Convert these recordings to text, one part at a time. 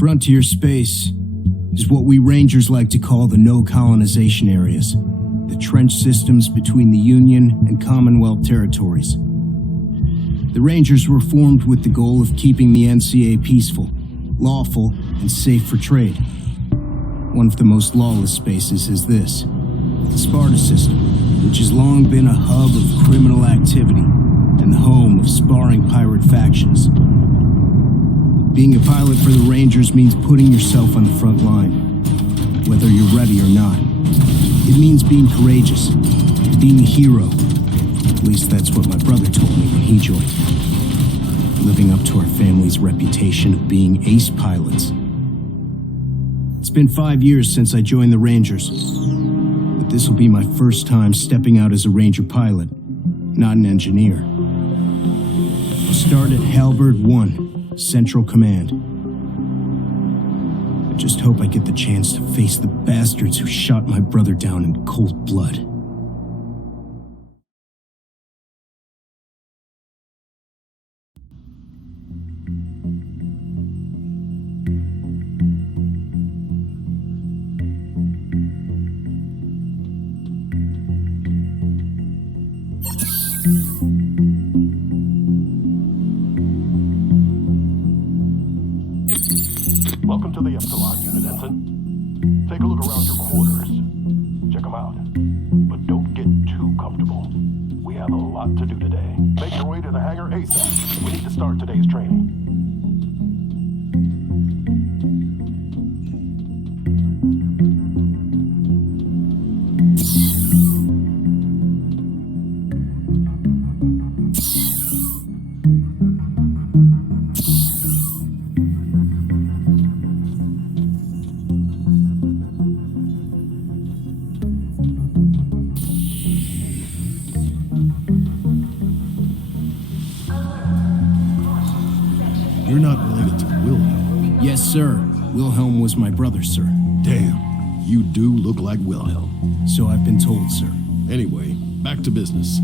Frontier space is what we Rangers like to call the no colonization areas, the trench systems between the Union and Commonwealth territories. The Rangers were formed with the goal of keeping the NCA peaceful, lawful, and safe for trade. One of the most lawless spaces is this, the Sparta system, which has long been a hub of criminal activity and the home of sparring pirate factions. Being a pilot for the Rangers means putting yourself on the front line, whether you're ready or not. It means being courageous, being a hero. At least that's what my brother told me when he joined. Living up to our family's reputation of being ace pilots. It's been 5 years since I joined the Rangers, but this will be my first time stepping out as a Ranger pilot, not an engineer. I'll start at Halberd 1. Central Command. I just hope I get the chance to face the bastards who shot my brother down in cold blood. Welcome to the Epsilon unit, Ensign. Take a look around your quarters. Check them out. But don't get too comfortable. We have a lot to do today. Make your way to the hangar ASAP. We need to start today's training. You're not related to Wilhelm. Yes, sir. Wilhelm was my brother, sir. Damn, you do look like Wilhelm. So I've been told, sir. Anyway, back to business.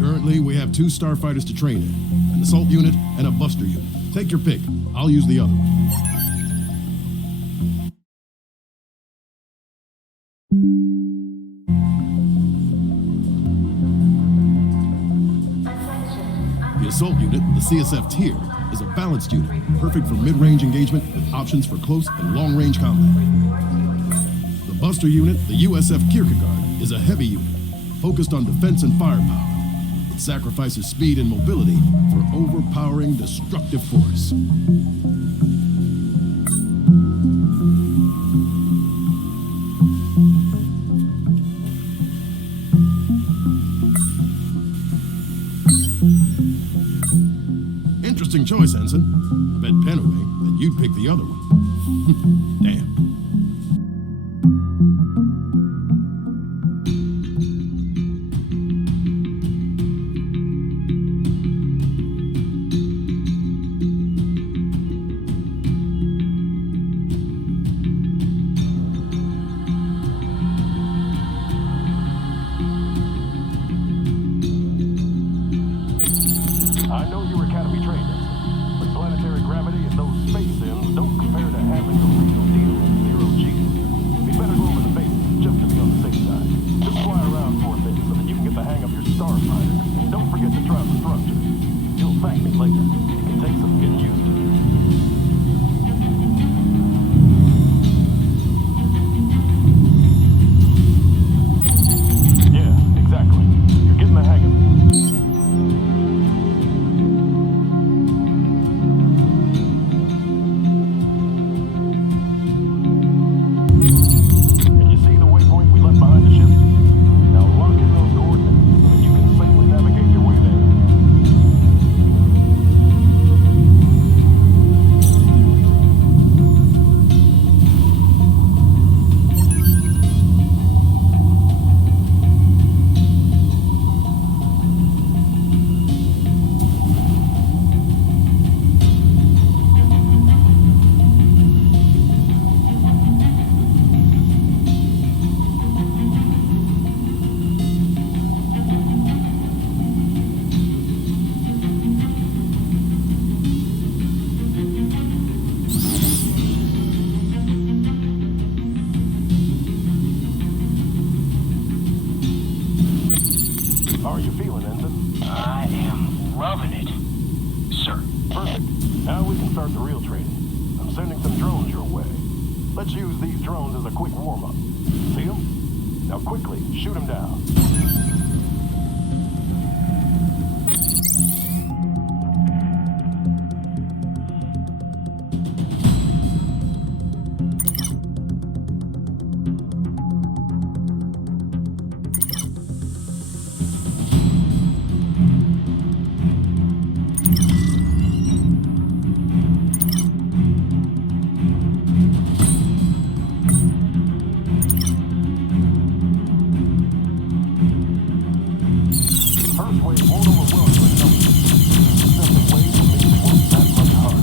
Currently, we have 2 starfighters to train in, an assault unit and a buster unit. Take your pick. I'll use the other one. The assault unit, the CSF tier, is a balanced unit, perfect for mid-range engagement with options for close and long-range combat. The Buster unit, the USF Kierkegaard, is a heavy unit, focused on defense and firepower. It sacrifices speed and mobility for overpowering destructive force. Interesting choice, Ensign. I bet Penaway that you'd pick the other one. Damn. I know you were Academy trained, but planetary gravity and those space sims don't compare to having the real deal in zero G. We better go over the basics just to be on the safe side. Just fly around for a bit so that you can get the hang of your starfighter. And don't forget to try the thrusters. You'll thank me later. It can take some getting used to. Yeah, exactly. You're getting the hang of it. Can you see the waypoint we left behind the ship? Now lock in those coordinates so that you can safely navigate your way there. Now we can start the real training. I'm sending some drones your way. Let's use these drones as a quick warm-up. See them? Now quickly, shoot them down. First wave won't overwhelm you in numbers. Second wave will make it work that much harder.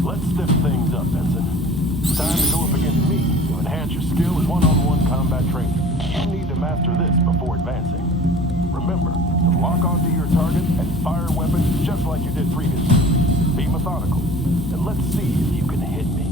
Let's step things up, Benson. It's time to go up against me to enhance your skill in one-on-one combat training. You need to master this before advancing. Remember to lock onto your target and fire weapons just like you did previously. Be methodical, and let's see if you can hit me.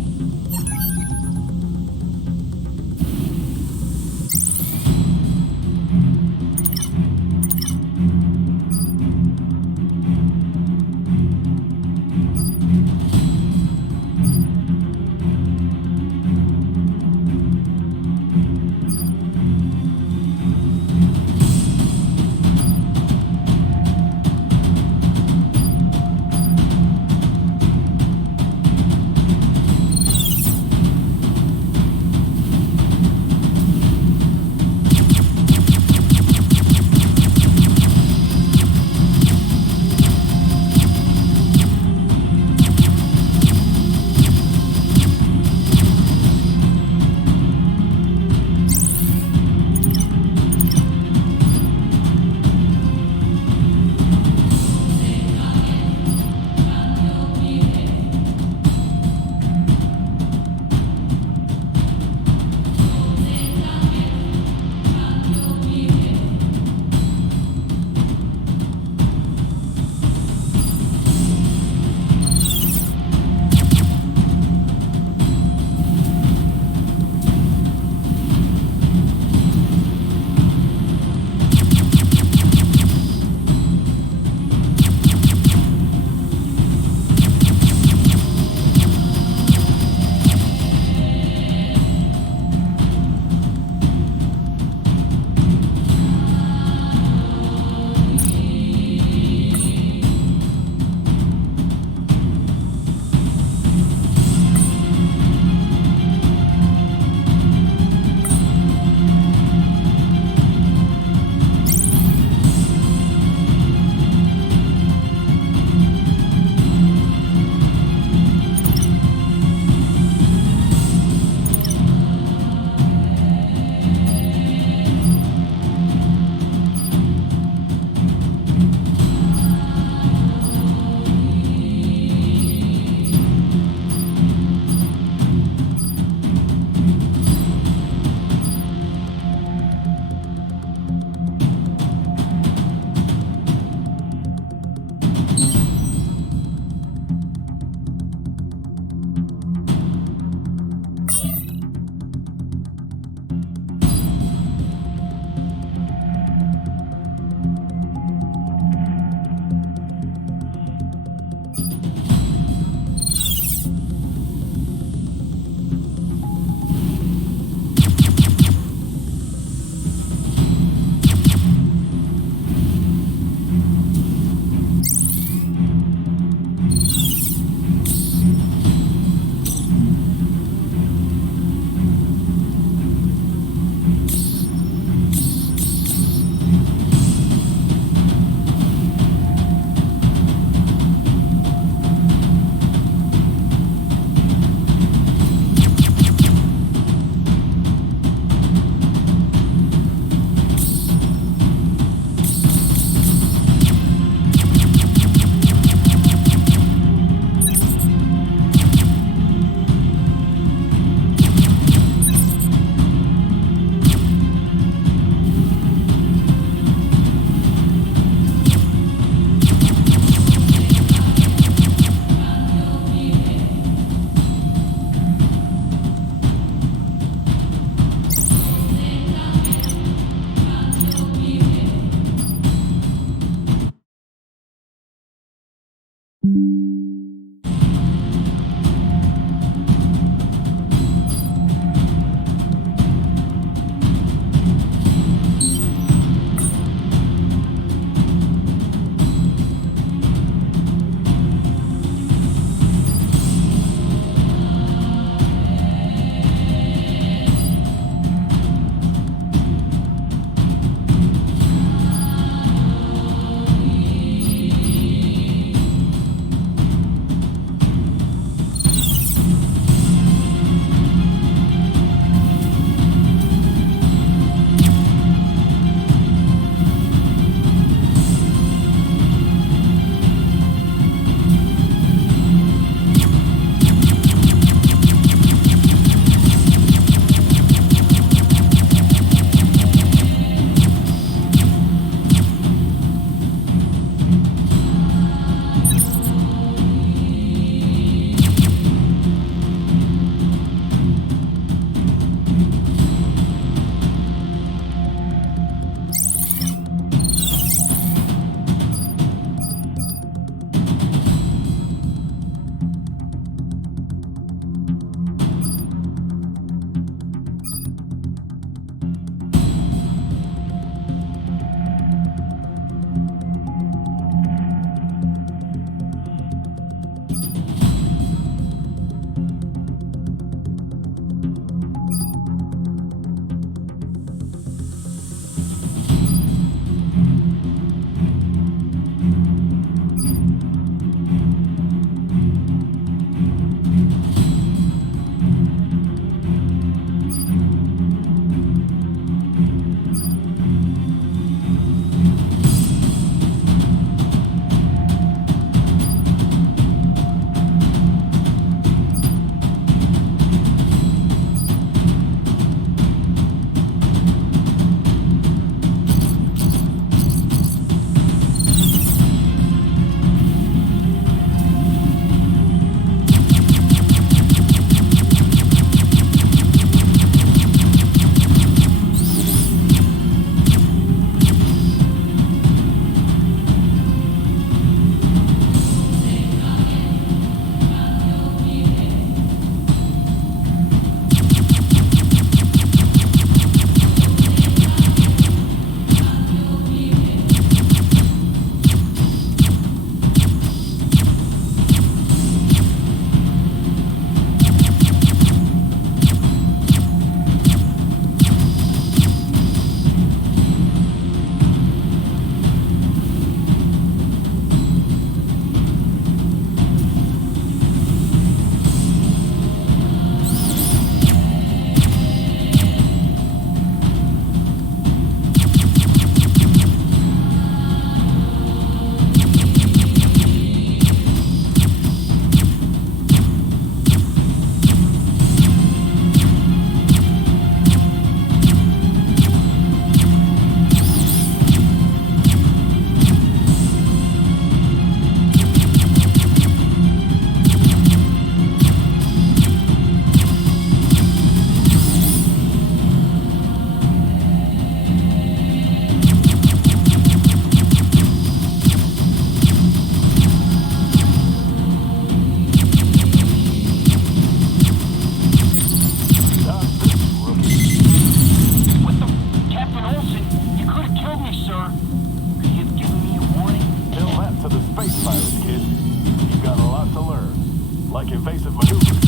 to the space pirates, kid. You've got a lot to learn. Like evasive maneuvers.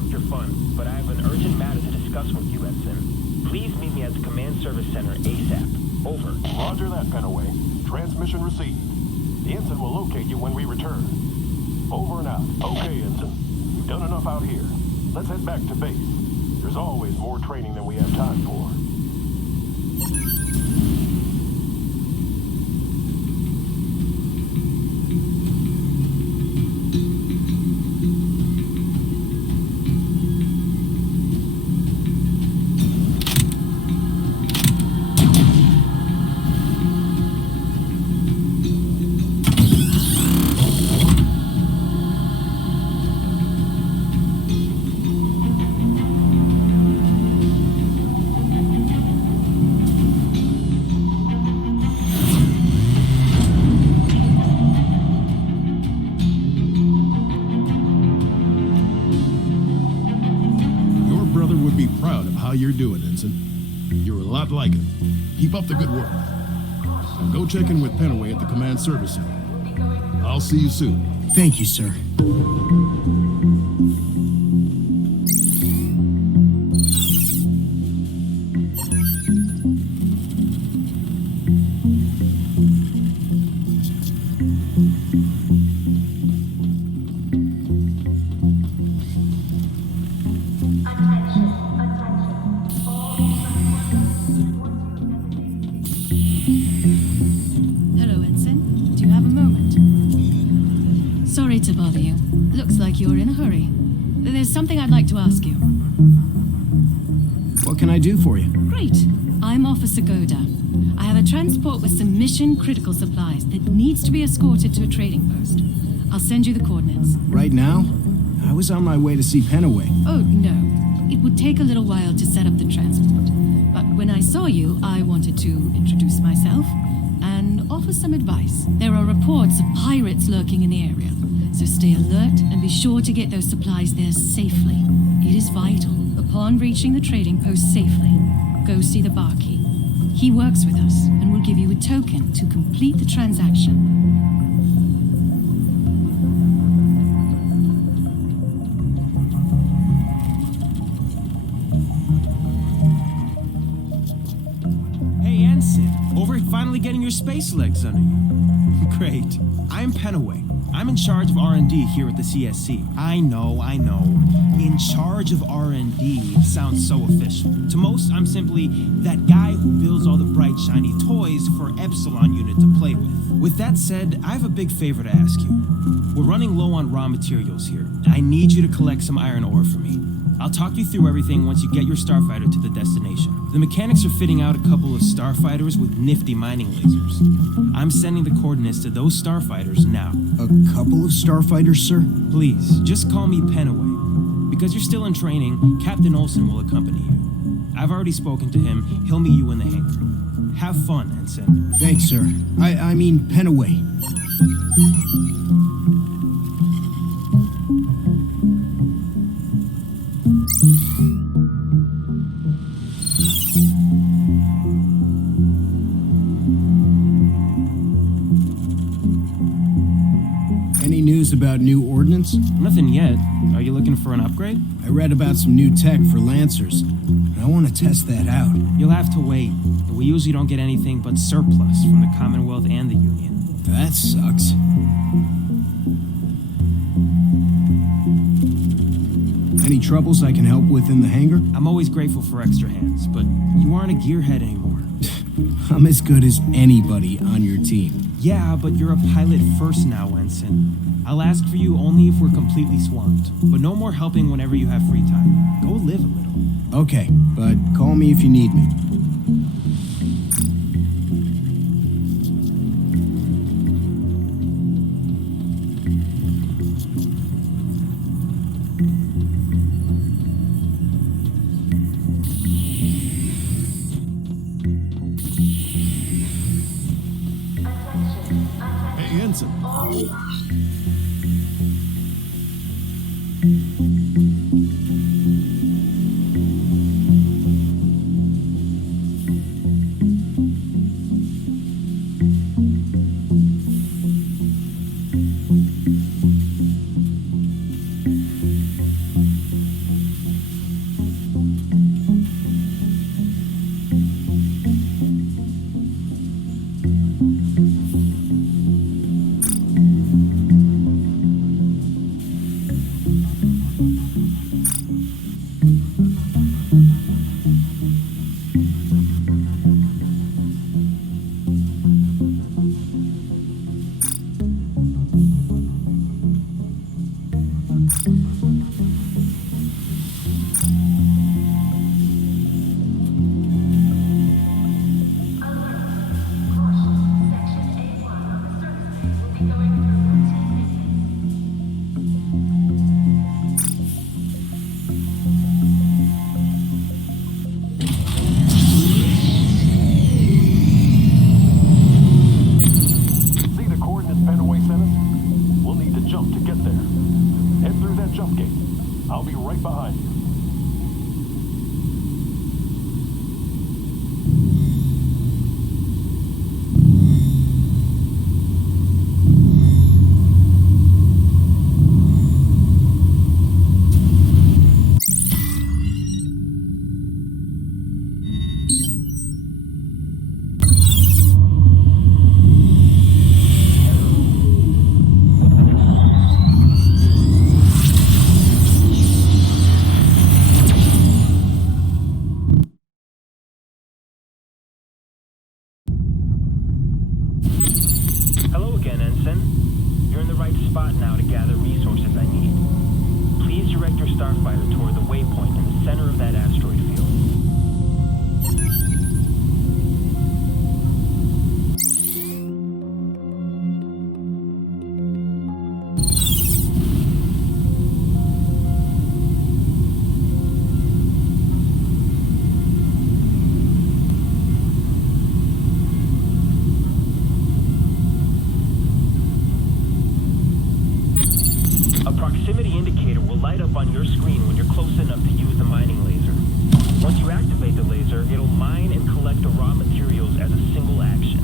interrupt your fun, but I have an urgent matter to discuss with you, Ensign. Please meet me at the Command Service Center ASAP. Over. Roger that, Penaway. Transmission received. The Ensign will locate you when we return. Over and out. Okay, Ensign. We've done enough out here. Let's head back to base. There's always more training than we have time for. How you're doing, Ensign. You're a lot like him. Keep up the good work. Now go check in with Penaway at the Command Service Center. I'll see you soon. Thank you, sir. Hello, Ensign. Do you have a moment? Sorry to bother you. Looks like you're in a hurry. There's something I'd like to ask you. What can I do for you? Great. I'm Officer Goda. I have a transport with some mission-critical supplies that needs to be escorted to a trading post. I'll send you the coordinates. Right now? I was on my way to see Penaway. Oh, no. It would take a little while to set up the transport. But when I saw you, I wanted to introduce myself and offer some advice. There are reports of pirates lurking in the area, so stay alert and be sure to get those supplies there safely. It is vital. Upon reaching the trading post safely, go see the barkeep. He works with us and will give you a token to complete the transaction. Hey, Ensign. Finally getting your space legs under you. Great. I'm Penaway. I'm in charge of R&D here at the CSC. I know. In charge of R&D sounds so official. To most, I'm simply that guy who builds all the bright, shiny toys for Epsilon Unit to play with. With that said, I have a big favor to ask you. We're running low on raw materials here. I need you to collect some iron ore for me. I'll talk you through everything once you get your starfighter to the destination. The mechanics are fitting out a couple of starfighters with nifty mining lasers. I'm sending the coordinates to those starfighters now. A couple of starfighters, sir? Please, just call me Penaway. Because you're still in training, Captain Olson will accompany you. I've already spoken to him. He'll meet you in the hangar. Have fun, Ensign. Thanks, sir. I mean Penaway. Any news about new ordnance? Nothing yet. Are you looking for an upgrade? I read about some new tech for Lancers. I want to test that out. You'll have to wait. We usually don't get anything but surplus from the Commonwealth and the Union. That sucks. Any troubles I can help with in the hangar? I'm always grateful for extra hands, but you aren't a gearhead anymore. I'm as good as anybody on your team. Yeah, but you're a pilot first now, Ensign. I'll ask for you only if we're completely swamped, but no more helping whenever you have free time. Go live a little. Okay, but call me if you need me. Hey, Ensign. See the coordinates Penaway sent us? We'll need to jump to get there. Head through that jump gate. I'll be right behind you. Hello again, Ensign. You're in the right spot now to gather resources I need. Please direct your starfighter toward the waypoint in the center of that asteroid field. A proximity indicator will light up on your screen when you're close enough to use the mining laser. Once you activate the laser, it'll mine and collect the raw materials as a single action.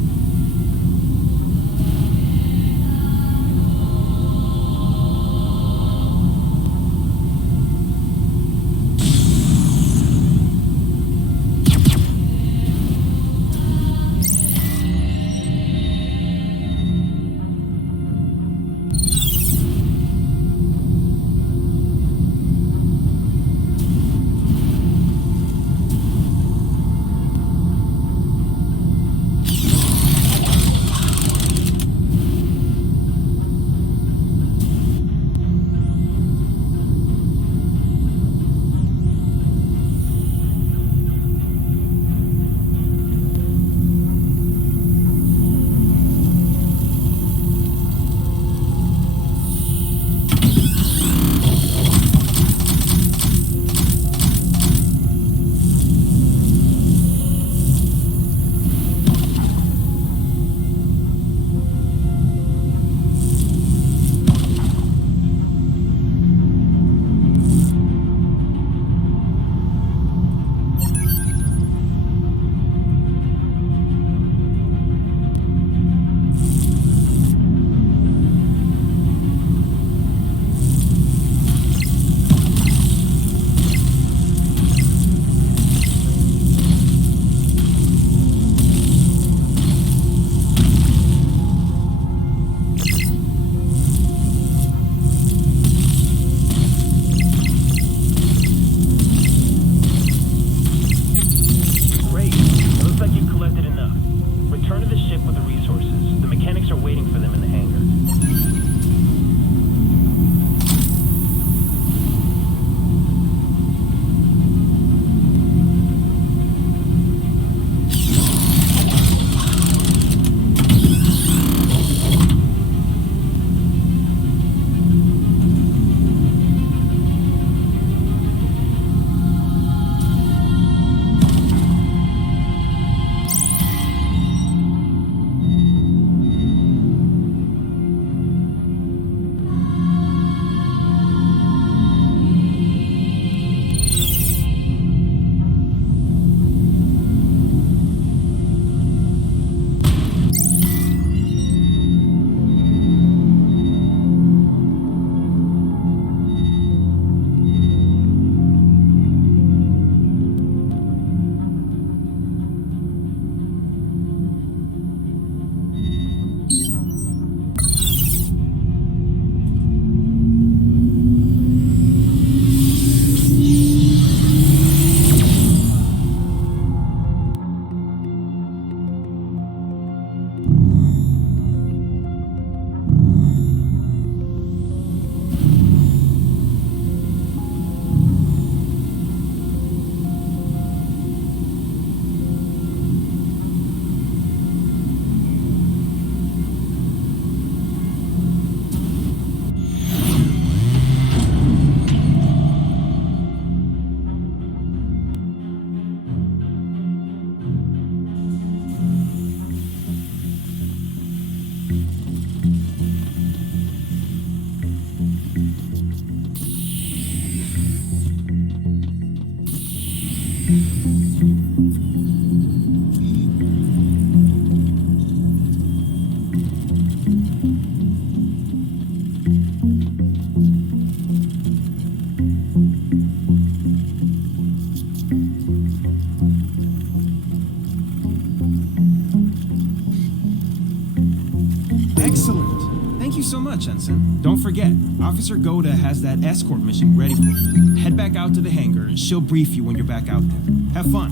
so much, Ensign. Don't forget, Officer Goda has that escort mission ready for you. Head back out to the hangar, and she'll brief you when you're back out there. Have fun.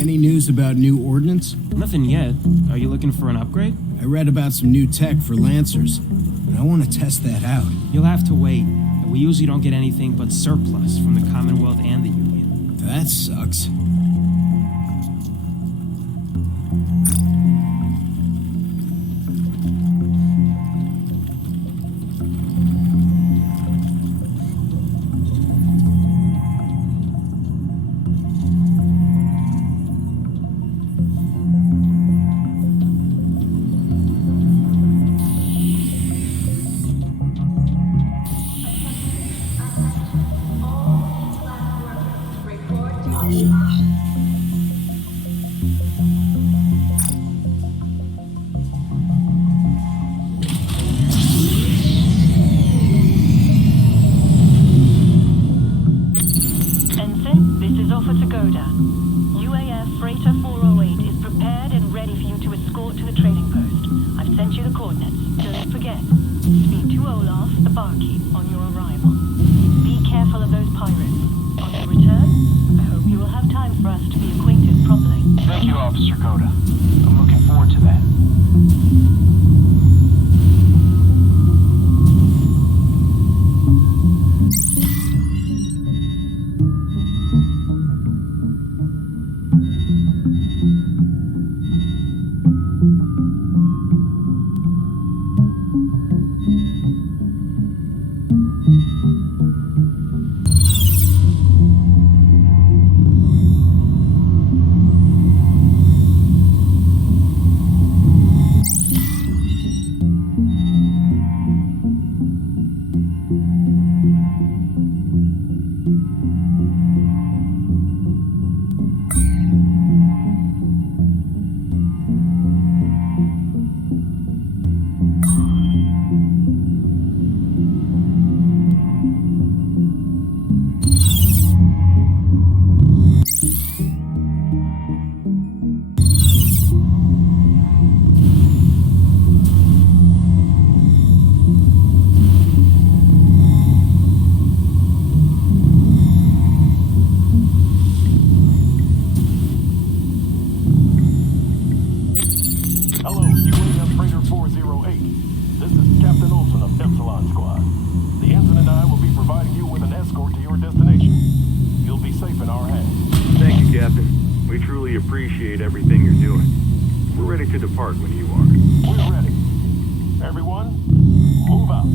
Any news about new ordnance? Nothing yet. Are you looking for an upgrade? I read about some new tech for Lancers, and I want to test that out. You'll have to wait. We usually don't get anything but surplus from the Commonwealth and the Union. That sucks. Ensign, this is Officer Goda. UAF Freighter 408 is prepared and ready for you to escort to the trading post. I've sent you the coordinates. Don't forget. Speak to Olaf, the barkeep, on your arrival. Be careful of those pirates. On your return, I hope you will have time for us to be acquainted properly. Thank you, Officer Goda. I'm looking forward to that. Hello, UAF Freighter 408. This is Captain Olson of Epsilon Squad. The Ensign and I will be providing you with an escort to your destination. You'll be safe in our hands. Thank you, Captain. We truly appreciate everything you're doing. We're ready to depart when you are. We're ready. Everyone, move out.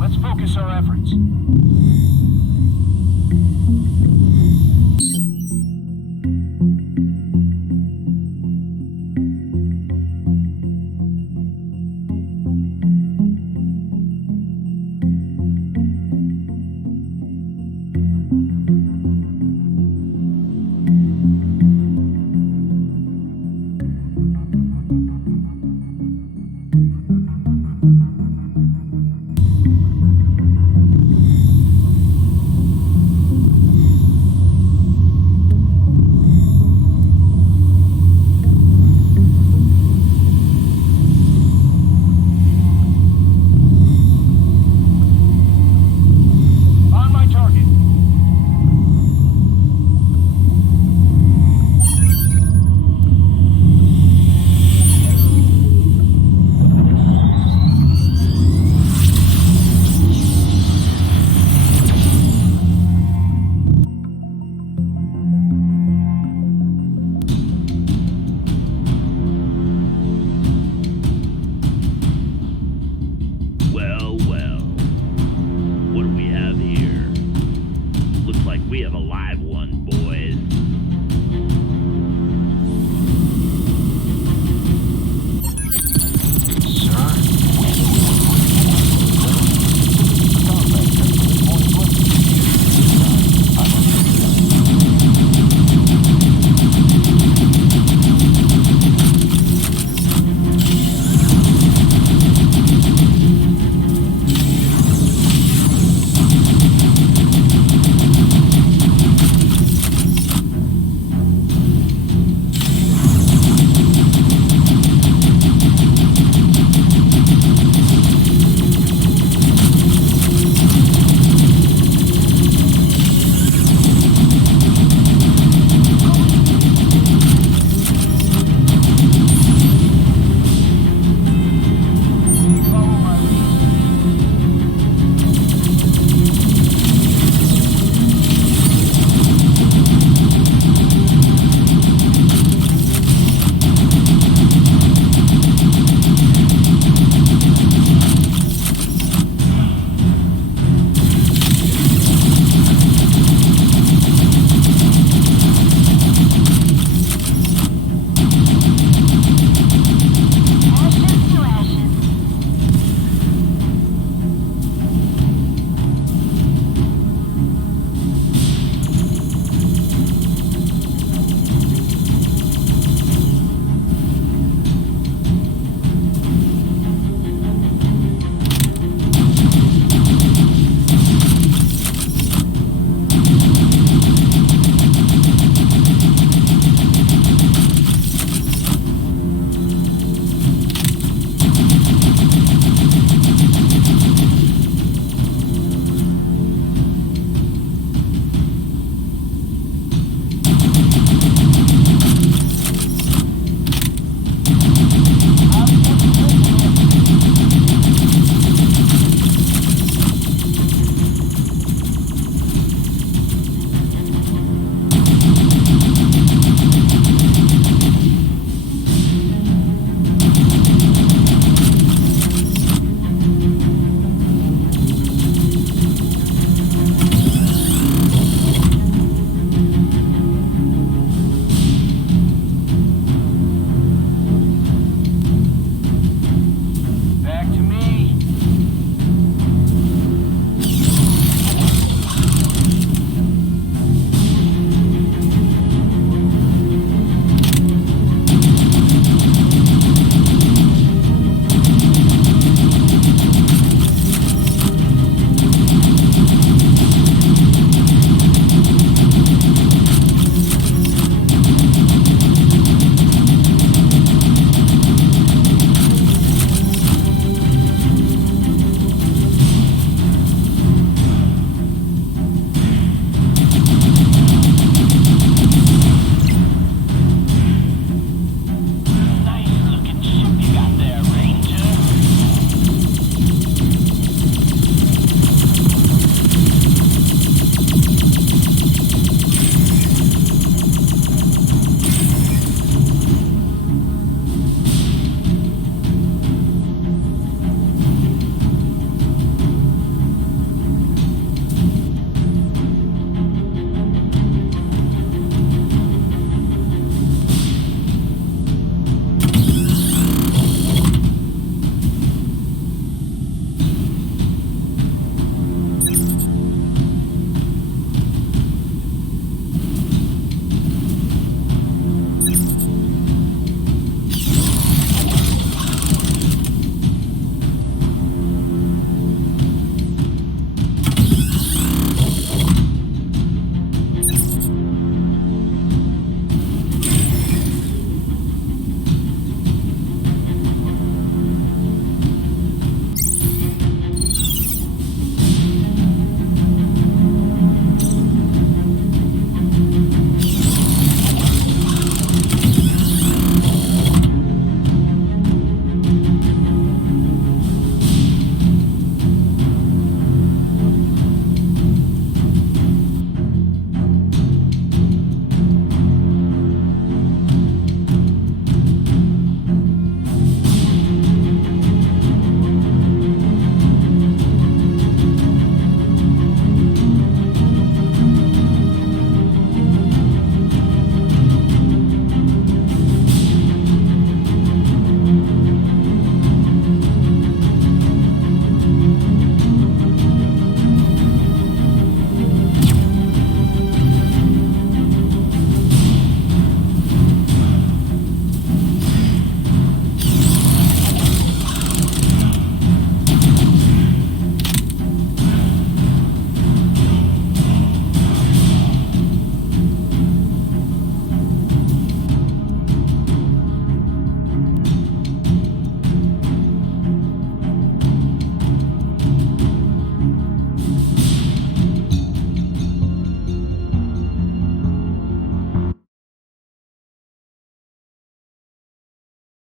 Let's focus our efforts.